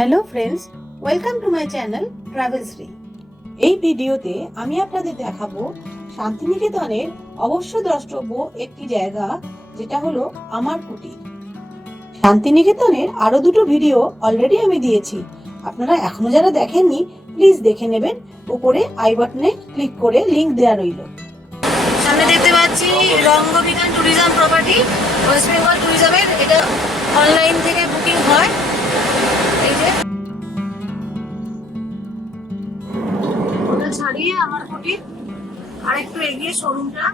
Hello friends, welcome to my channel Travelshree. এই ভিডিওতে আমি আপনাদের দেখাবো শান্তিনিকেতনের অবশ্য দ্রষ্টব্য একটি জায়গা, যেটা হলো আমার কুটির। শান্তিনিকেতনের আরো দুটো ভিডিও অলরেডি আমি দিয়েছি, আপনারা এখনো যারা দেখেননি প্লিজ দেখে নেবেন। উপরে আই বাটনে ক্লিক করে লিংক দেওয়া রইল। সামনে দেখতে পাচ্ছি রঙ্গবিধান ট্যুরিজম প্রপার্টি, ওয়েস্ট বেঙ্গল ট্যুরিজমের। এটা অনলাইন থেকে বুকিং হয়। এই যে ওটা ছাড়িয়ে আমার কুটির, আর একটু এগিয়ে শোরুমটা,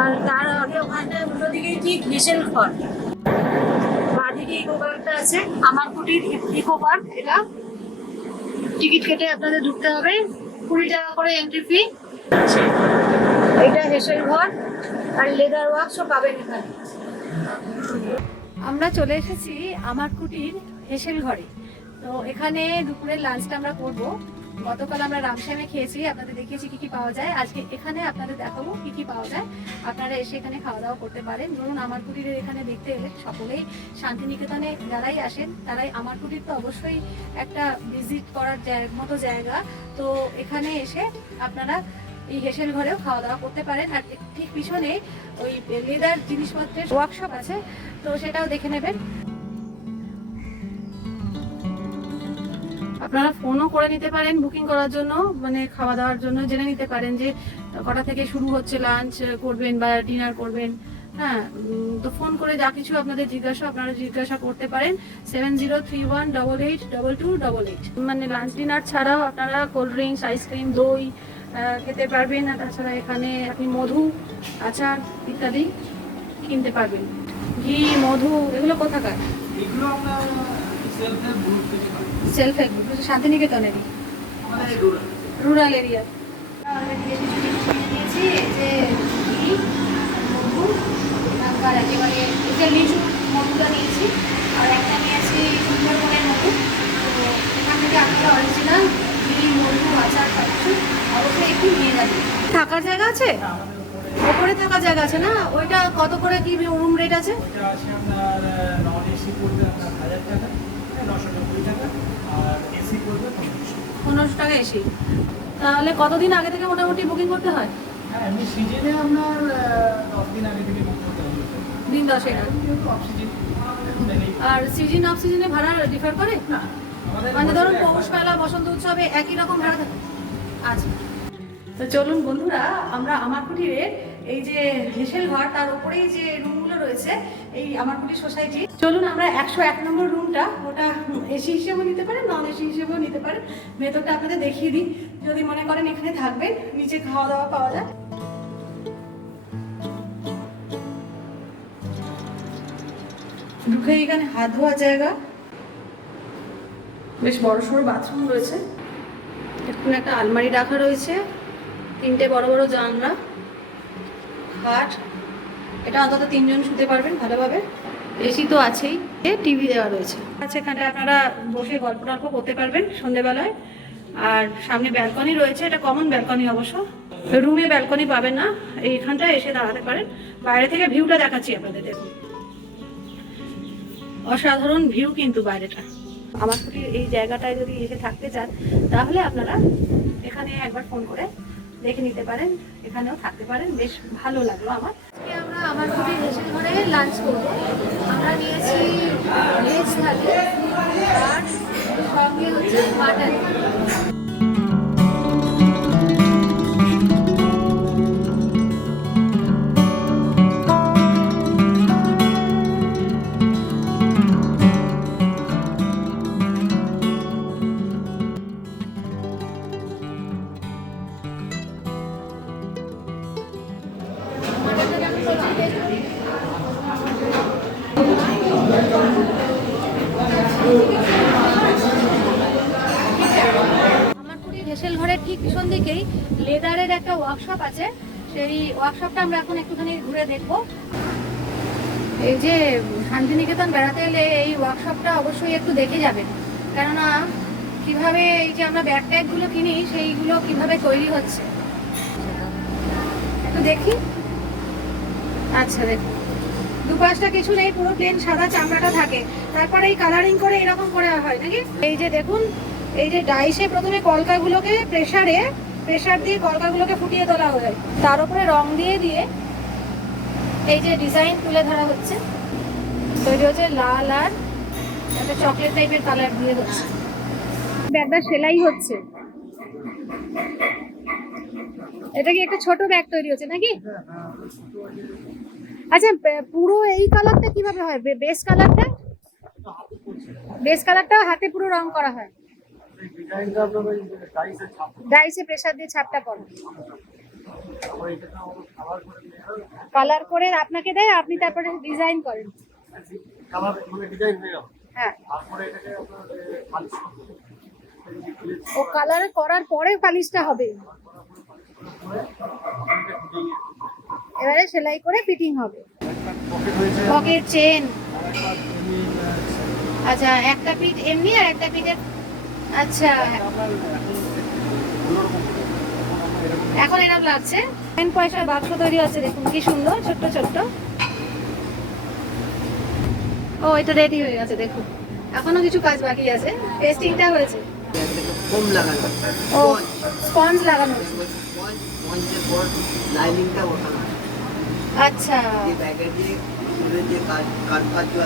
আর তার আগে ওখানটায় উল্টো দিকে ঠিক হেসেল ঘর, বাঁদিকে ইকো পার্কটা আছে। আমার কুটির ইকো পার্ক, এটা টিকিট কেটে আপনাদের ঢুকতে হবে, 20 টাকা করে এন্ট্রি ফি। এটা হেসেল ঘর আর লেদার ওয়ার্কশপ পাবেন এখানে। আমরা চলে এসেছি আমার কুটির হেসেল ঘরে। তো এখানে দুপুরের লাঞ্চটা আমরা করব। গতকাল আমরা রামশ্যামে খেয়েছি, আপনাদের দেখিয়েছি কি কি পাওয়া যায়। আজকে এখানে আপনাদের দেখাবো কি কি পাওয়া যায়। আপনারা এসে এখানে খাওয়া দাওয়া করতে পারেন। ধরুন আমার কুটিরের এখানে দেখতে এলে সকলেই শান্তিনিকেতনে যারাই আসেন তারাই আমার কুটির তো অবশ্যই একটা ভিজিট করার মতো জায়গা। তো এখানে এসে আপনারা এই হেসেল ঘরেও খাওয়া দাওয়া করতে পারেন। আর ঠিক পিছনে ওই লেদার জিনিসপত্রের ওয়ার্কশপ আছে, তো সেটাও দেখে নেবেন। আপনারা ফোনও করে নিতে পারেন বুকিং করার জন্য, মানে খাওয়া দাওয়ার জন্য জেনে নিতে পারেন যে কটা থেকে শুরু হচ্ছে লাঞ্চ করবেন বা ডিনার করবেন। হ্যাঁ, তো ফোন করে যা কিছু আপনাদের আপনারা জিজ্ঞাসা করতে পারেন 7031882288। মানে লাঞ্চ ডিনার ছাড়াও আপনারা কোল্ড ড্রিঙ্কস, আইসক্রিম, দই খেতে পারবেন। আর তাছাড়া এখানে আপনি মধু, আচার ইত্যাদি কিনতে পারবেন। ঘি, মধু এগুলো কোথাকার? এগুলো আমরা সেলফ হেল্প গ্রুপ, শান্তিনিকেতনেরই, রুরাল এরিয়া। অলরেডি বেশি কিছু জিনিস কিনে নিয়েছি। এই যে ঘি, মধু, এখানকার একেবারে এই যে লিচু মধুটা নিয়েছি, আর একটা নিয়েছি সুন্দরবনের মধু। তো এখান থেকে আপনারা অরিজিনাল ঘি, মধু, আচার সব কিছু অবশ্যই একটু নিয়ে যাবেন। থাকার জায়গা আছে? ওপরে থাকার জায়গা আছে না? ওইটা কত করে কি রুম রেট আছে? এটা আছে আপনার নন এসি পড়বে আপনার 1000 টাকা, 990 টাকা, আর এসি পড়বে 1500 টাকা এসি। তাহলে কতদিন আগে থেকে মোটামুটি বুকিং করতে হয়? হ্যাঁ, এমনি সিজনে আপনার 10 দিন আগে থেকে বুক করতে হবে। দিন 10 এর আগে। অফ সিজন আর সিজন অফ সিজনে ভাড়া ডিফার করে? না, আমাদের মানে ধরুন পৌষ মেলা, বসন্ত উৎসবে একই রকম ভাড়া থাকে? আচ্ছা, তো চলুন বন্ধুরা, আমরা আমার কুটিরের এই যে হেসেল ঘর, তার উপরেই যে রুমগুলো রয়েছে এই আমার কুটির সোসাইটি, চলুন আমরা 101 নম্বর রুমটা, ওটা এসি হিসেবেও নিতে পারেন, নন এসি হিসেবেও নিতে পারেন। ভেতরটা আপনাদের দেখিয়ে দিই, যদি মনে করেন এখানে থাকবেন। নিচে খাওয়া দাওয়া পাওয়া যায়। ঢুকে এখানে হাত ধোয়ার জায়গা, বেশ বড় সড়ো বাথরুম রয়েছে, এখানে একটা আলমারি রাখা রয়েছে, 3টে বড় বড় জানলা, খাট, এটা অন্তত 3 জন শুতে পারবেন ভালোভাবে। এসি তো আছেই, টিভি দেওয়া রয়েছে। আচ্ছা, এখানটা আপনারা বসে গল্প টল্প করতে পারবেন সন্ধ্যেবেলায়। আর সামনে ব্যালকনি রয়েছে, এটা কমন ব্যালকনি অবশ্য, রুমে ব্যালকনি পাবেন না, এইখানটা এসে দাঁড়াতে পারেন। বাইরে থেকে ভিউটা দেখাচ্ছি আপনাদের, দেখুন অসাধারণ ভিউ কিন্তু বাইরেটা। আমার কুটির এই জায়গাটায় যদি এসে থাকতে চান তাহলে আপনারা এখানে একবার ফোন করে দেখে নিতে পারেন, এখানেও থাকতে পারেন। বেশ ভালো লাগলো আমার। আজকে আমরা আমার কুটির হেসেল ঘরে লাঞ্চ করবো। আমরা নিয়েছি ভেজ থালি আর সঙ্গে হচ্ছে মাটন। আমার কুটির হেসেল ঘরের ঠিক পিছন দিকেই লেদারের একটা ওয়ার্কশপ আছে, সেই ওয়ার্কশপটা আমরা এখন একটুখানি ঘুরে দেখবো। এই যে শান্তিনিকেতন বেড়াতে এলে এই ওয়ার্কশপটা অবশ্যই একটু দেখে যাবেন, কেননা কিভাবে এই যে আমরা ব্যাগ ট্যাগগুলো কিনি সেইগুলো কিভাবে তৈরি হচ্ছে একটু দেখি। আচ্ছা দেখুন, দুপাশটা কিছু নেই, পুরো প্লেন সাদা চামড়াটা থাকে, তারপরে এই কালারিং করে এরকম করে হয় নাকি। এই যে দেখুন, এই যে ডাইসে প্রথমে কলকাগুলোকে প্রেসার দিয়ে কলকাগুলোকে ফুটিয়ে তোলা হয়, তার উপরে রং দিয়ে দিয়ে এই যে ডিজাইন তুলে ধরা হচ্ছে, তৈরি হচ্ছে লাল আর একটা চকলেট টাইপের কালার দিয়ে হচ্ছে। ব্যাগটা সেলাই হচ্ছে, এটা কি একটা ছোট ব্যাগ তৈরি হচ্ছে নাকি? আচ্ছা, পুরো এই কালারটা কিভাবে হয়? বেস কালারটা হাতে পুরো রং করা হয়, ডাইসে প্রেসার দিয়ে ছাপটা পড়ে, কালার করে আপনাকে দেয়, আপনি তারপরে ডিজাইন করেন। হ্যাঁ, ও কালার করার পরে পালিশটা হবে, এবারে সেলাই করে ফিটিং হবে। পকেট চেন, আচ্ছা একটা পিঠ এমনি আর একটা পিঠের, আচ্ছা এখন এরকম লাগছে। 10 পয়সার বাক্স তৈরি হচ্ছে, দেখুন কি সুন্দর, ছোট্ট ছোট্ট। ও এটা রেডি হয়ে গেছে, দেখুন এখনো কিছু কাজ বাকি আছে, টেস্টিংটা হয়েছে। ফোম লাগানো, ও স্পঞ্জ লাগানো, স্পঞ্জের পর লাইনিংটা ওঠানো, আচ্ছা এই ব্যাগের যে কাজ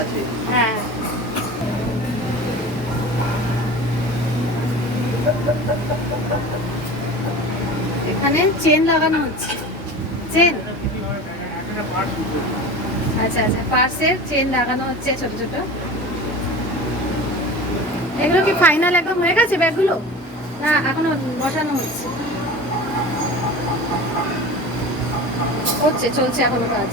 আছে। হ্যাঁ, এখানে চেন লাগানো হচ্ছে, চেন, আচ্ছা আচ্ছা পার্সের চেন লাগানো হচ্ছে ছোট ছোট। এগুলো কি ফাইনাল একদম হয়ে গেছে ব্যাগগুলো, না এখনো বসানো হচ্ছে? চলছে এখনো কাজ।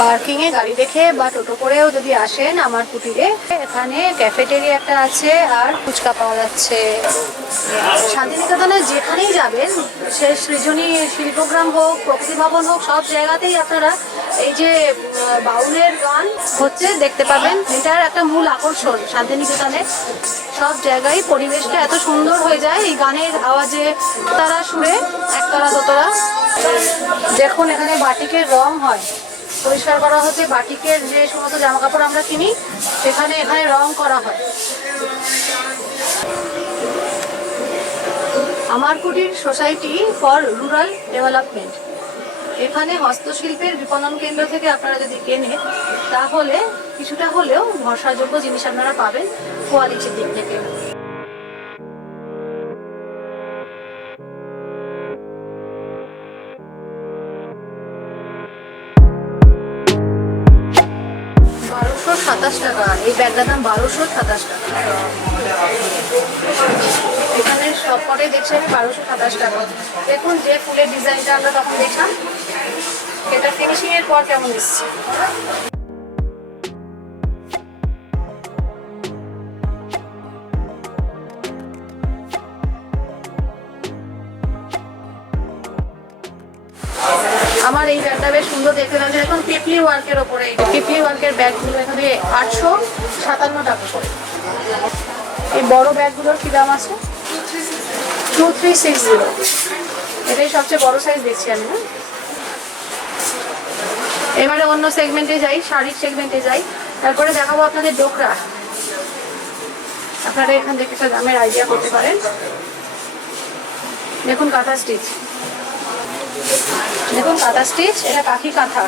পার্কিং এ গাড়ি দেখে বা টোটো করেও যদি আসেন আমার কুটিরে, এখানে ক্যাফেটেরিয়া একটা আছে আর ফুচকা পাওয়া যাচ্ছে। শান্তিনিকেতনে যেখানেই যাবেন, সে সৃজনী শিল্পগ্রাম হোক, প্রকৃতি ভবন হোক, সব জায়গাতেই আপনারা এই যে বাউলের গান হচ্ছে দেখতে পাবেন। এটার একটা মূল আকর্ষণ শান্তিনিকেতনে, সব জায়গায় পরিবেশটা এত সুন্দর হয়ে যায় এই গানের আওয়াজে, তারা সুরে, একতারা দোতরা। দেখুন এখানে বাটিকের রং হয়, পরিষ্কার করা হচ্ছে, বাটিকের যে সমস্ত জামা কাপড় আমরা কিনি সেখানে এখানে রং করা হয়। আমার কুটির সোসাইটি ফর রুরাল ডেভেলপমেন্ট, এখানে হস্তশিল্পের বিপণন কেন্দ্র থেকে আপনারা যদি কেনেন তাহলে কিছুটা হলেও ভরসাযোগ্য জিনিস আপনারা পাবেন কোয়ালিটির দিক থেকে। টাকা এই ব্যাগটার দাম 1227 টাকা। এখানে সব কটাই দেখছি আমি 1227 টাকা। দেখুন যে ফুলের ডিজাইনটা আমরা তখন দেখলাম, এটা ফিনিশিং এর পর কেমন এসছে। আমার এই ব্যাগটা বেশ সুন্দর দেখতে লাগছে। এখন পিপলি ওয়ার্কের ওপরে, পিপলি ওয়ার্কের ব্যাগগুলো এখানে 857 টাকা করে। এই বড় ব্যাগগুলোর কি দাম আছে? 2360। এটাই সবচেয়ে বড় সাইজ দেখছি আমি। না এবারে অন্য সেগমেন্টে যাই, শাড়ির সেগমেন্টে যাই, তারপরে দেখাবো আপনাদের ডোকরা। আপনারা এখান থেকে একটা দামের আইডিয়া করতে পারেন। দেখুন কাঁথা স্টিচ, দেখুন কাঁথা স্টিচ, এটা কাঠি কাঁথা।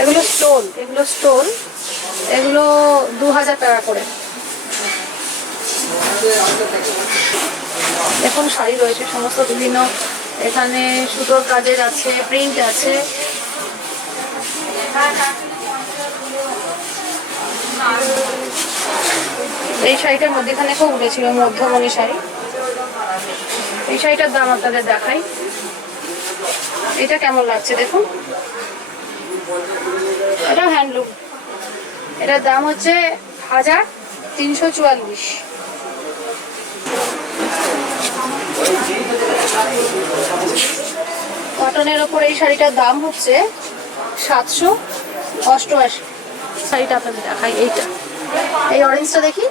এগুলো স্টোন, এগুলো 2000 টাকা করে। এখন শাড়ি রয়েছে সমস্ত বিভিন্ন, এখানে সুতোর কাজের আছে, প্রিন্ট আছে। এই শাড়িটার মধ্যে এখানে খুব উঠেছিল মধ্যমণি শাড়ি। এই শাড়িটার দাম আপনাদের দেখাই, এটা কেমন লাগছে দেখুন। এটা হ্যান্ডলুম, এটার দাম হচ্ছে 1344। কটনের ওপর এই শাড়িটার দাম হচ্ছে 788। শাড়িটা আপনাদের দেখাই, এইটা, এই অরেঞ্জটা দেখি,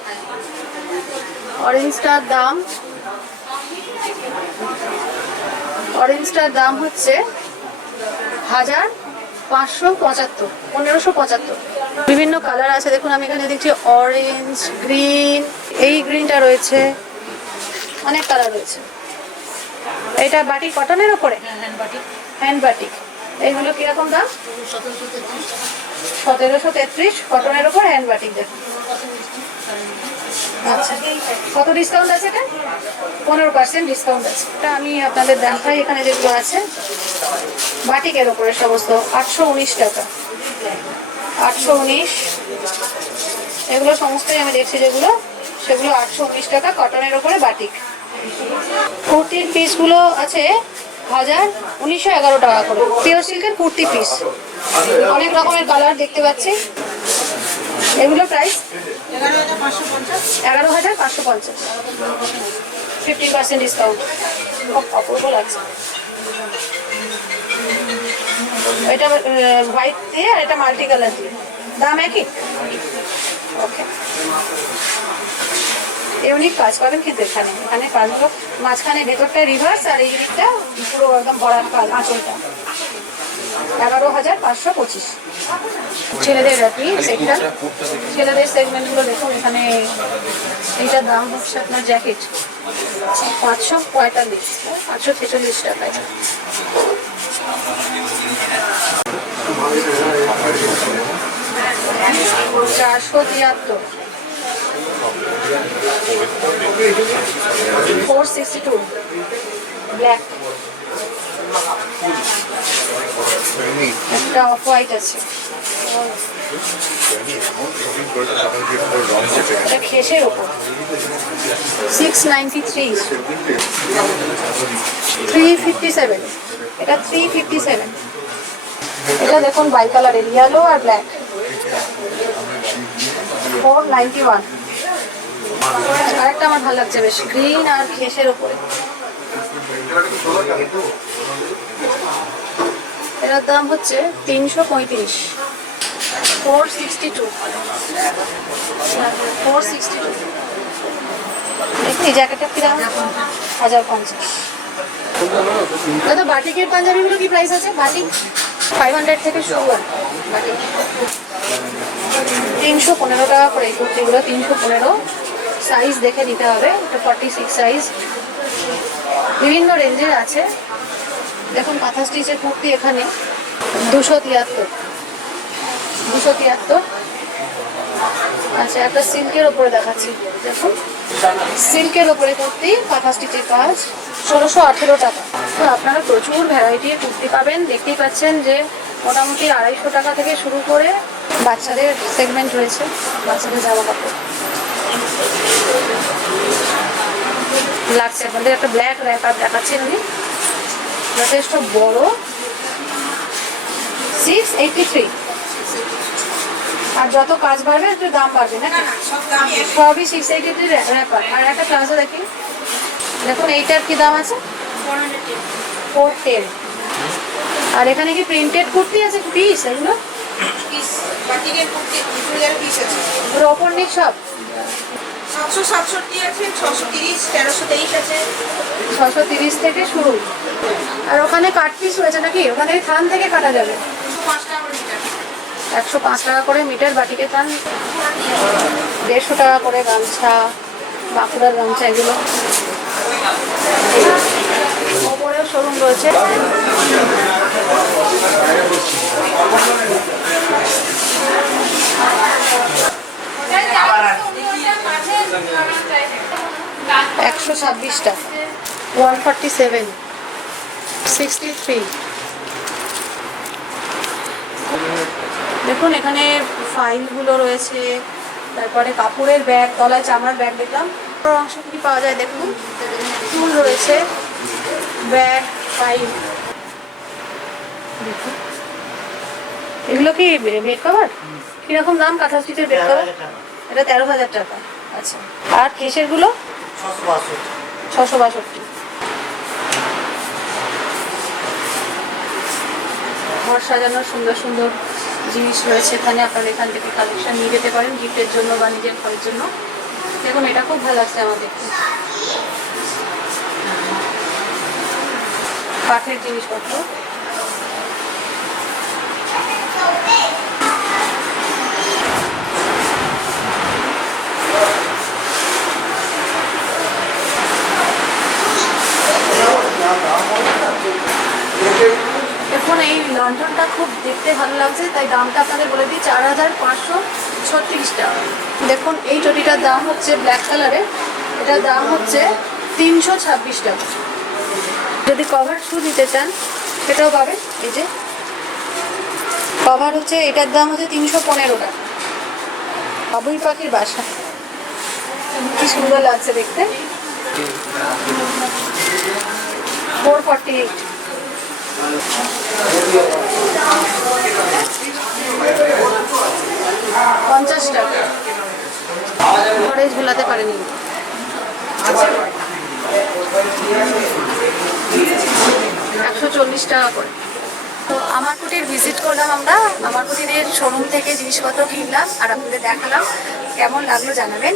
অরেঞ্জটার দাম হচ্ছে 1575। বিভিন্ন কালার আছে দেখুন, আমি এখানে দেখছি অরেঞ্জ, গ্রিন, এই গ্রিনটা রয়েছে, অনেক কালার রয়েছে। এটা বাটিক কটনের ওপরে, হ্যান্ড বাটিক। এইগুলো কিরকম দাম? 1733 কটনের ওপর হ্যান্ড বাটিক। দেখুন আচ্ছা, কত ডিসকাউন্ট আছে এটা? 15% ডিসকাউন্ট আছে। এটা আমি আপনাদের দেখাই, এখানে যেগুলো আছে বাটিকের ওপরে সমস্ত 819 টাকা। 819, এগুলো সমস্তই আমি দেখছি যেগুলো, সেগুলো 819 টাকা কটনের ওপরে বাটিক। কুর্তির পিসগুলো আছে 1911 টাকা করে, পিওর সিল্কের কুর্তি পিস, অনেক রকমের কালার দেখতে পাচ্ছি। এগুলো প্রাইস 11,550, 50% ডিসকাউন্ট। অপূর্ব লাগছে। এটা হোয়াইট দিয়ে আর এটা মাল্টি কালার দিয়ে, দাম একই। ওকে, ইউনিক কাজ পাবেন কিন্তু এখানে কাজগুলো মাঝখানে ভেতরটা রিভার্স আর এই দিকটা পুরো একদম ভরাট কাজ, আঁচলটা। 11,525। ছেলেদের আপনি সেকশন, ছেলেদের সেগমেন্টগুলো দেখুন। এখানে এইটার দাম হচ্ছে আপনার জ্যাকেট 545, 546 টাকায়। 473, 462 ব্ল্যাক। একটা অফ হোয়াইট আছে, এটা খেসের ওপর 693, 357, এটা 357। এটা দেখুন বাই কালারের, ইয়েলো আর ব্ল্যাক, 491। আরেকটা আমার ভালো লাগছে বেশ, গ্রিন আর খেসের উপরে, এটার দাম হচ্ছে 335, 462, 462। এই জ্যাকেটের কি দাম? 1050। দাদা বাটিকের পাঞ্জাবিগুলো কি প্রাইস আছে? বাটিক 500 থেকে শুরু হয়, বাটিক 315 টাকা করে। এই কুর্তিগুলো 315, সাইজ দেখে দিতে হবে, এটা 46 সাইজ। বিভিন্ন রেঞ্জের আছে দেখুন। কাঁথা স্টিচের কুর্তি এখানে 273, 273। আচ্ছা, একটা সিল্কের ওপরে দেখাচ্ছি দেখুন, সিল্কের ওপরে কুর্তি, কাঁথা স্টিচের কাজ, 1618 টাকা। তো আপনারা প্রচুর ভ্যারাইটির কুর্তি পাবেন। দেখতেই পাচ্ছেন যে মোটামুটি 250 টাকা থেকে শুরু করে বাচ্চাদের সেগমেন্ট রয়েছে, বাচ্চাদের জামা কাপড় লাগছে। আপনাদের একটা ব্ল্যাক র্যাপার দেখাচ্ছেন উনি, যথেষ্ট বড়, 683। আর যত কাজ বাড়বে একটু দাম বাড়বে না, সবই 683 র্যাপার। আর একটা প্লাজো দেখি, দেখুন এইটার কি দাম আছে? 410। আর এখানে কি প্রিন্টেড কুর্তি আছে পিস? এগুলো ওপর নিচ সব 767 আছে, 630, 1323 আছে, 630 থেকে শুরু। আর ওখানে কাট পিস রয়েছে নাকি? ওখানে থান থেকে কাটা যাবে। 105 টাকা করে মিটার বাটিকের থান, 150 টাকা করে গামছা, বাঁকুড়ার গামছা এগুলো। ওপরেও শোরুম রয়েছে। $126, 147, 63। দেখুন এখানে ফাইলগুলো রয়েছে, তারপরে কাপড়ের ব্যাগ, তলায় চামড়ার ব্যাগ দেখলাম। অংশ কি পাওয়া যায় দেখুন, টুল রয়েছে, ব্যাগ, ফাইল। দেখুন এগুলো কি বেড কভার? কিরকম দাম কাঁথা স্টিচের বেড কভার? এটা 13,000 টাকা। আচ্ছা, আর কেশেরগুলো 662। ঘর সাজানোর সুন্দর সুন্দর জিনিস রয়েছে এখানে, আপনারা এখান থেকে কালেকশন নিয়ে যেতে পারেন গিফটের জন্য বা নিজের ঘরের জন্য। দেখুন এটা খুব ভালো লাগছে আমার দেখতে, কাঠের জিনিসপত্র। দেখুন এই লন্ঠনটা খুব দেখতে ভালো লাগছে, তাই দামটা আপনাদের বলে দিই, 4,536 টাকা। দেখুন এই চটিটার দাম হচ্ছে ব্ল্যাক কালারের, এটার দাম হচ্ছে 326 টাকা। যদি কভার শু নিতে চান সেটাও পাবেন। এই যে কভার হচ্ছে, এটার দাম হচ্ছে 315 টাকা। বাবুই পাখির বাসা, কি সুন্দর লাগছে দেখতে। 448। $50 টাকা। ঘরে ঝুলাতে পারেনি। 140 টাকা করে। তো আমার কুটির ভিজিট করলাম আমরা, আমার কুটিরের শোরুম থেকে জিনিসপত্র কিনলাম আর আপনাদের দেখালাম, কেমন লাগলো জানাবেন।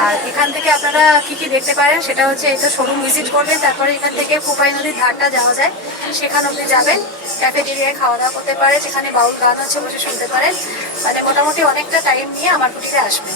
আর এখান থেকে আপনারা কি কি দেখতে পারেন সেটা হচ্ছে, এটা শোরুম ভিজিট করবেন, তারপরে এখান থেকে কোপাই নদীর ধারটা যাওয়া যায়, সেখানে আপনি যাবেন, ক্যাফেটেরিয়ায় খাওয়া দাওয়া করতে পারে, সেখানে বাউল গান আছে, বসে শুনতে পারেন। মানে মোটামুটি অনেকটা টাইম নিয়ে আমার কুটিরে আসবেন।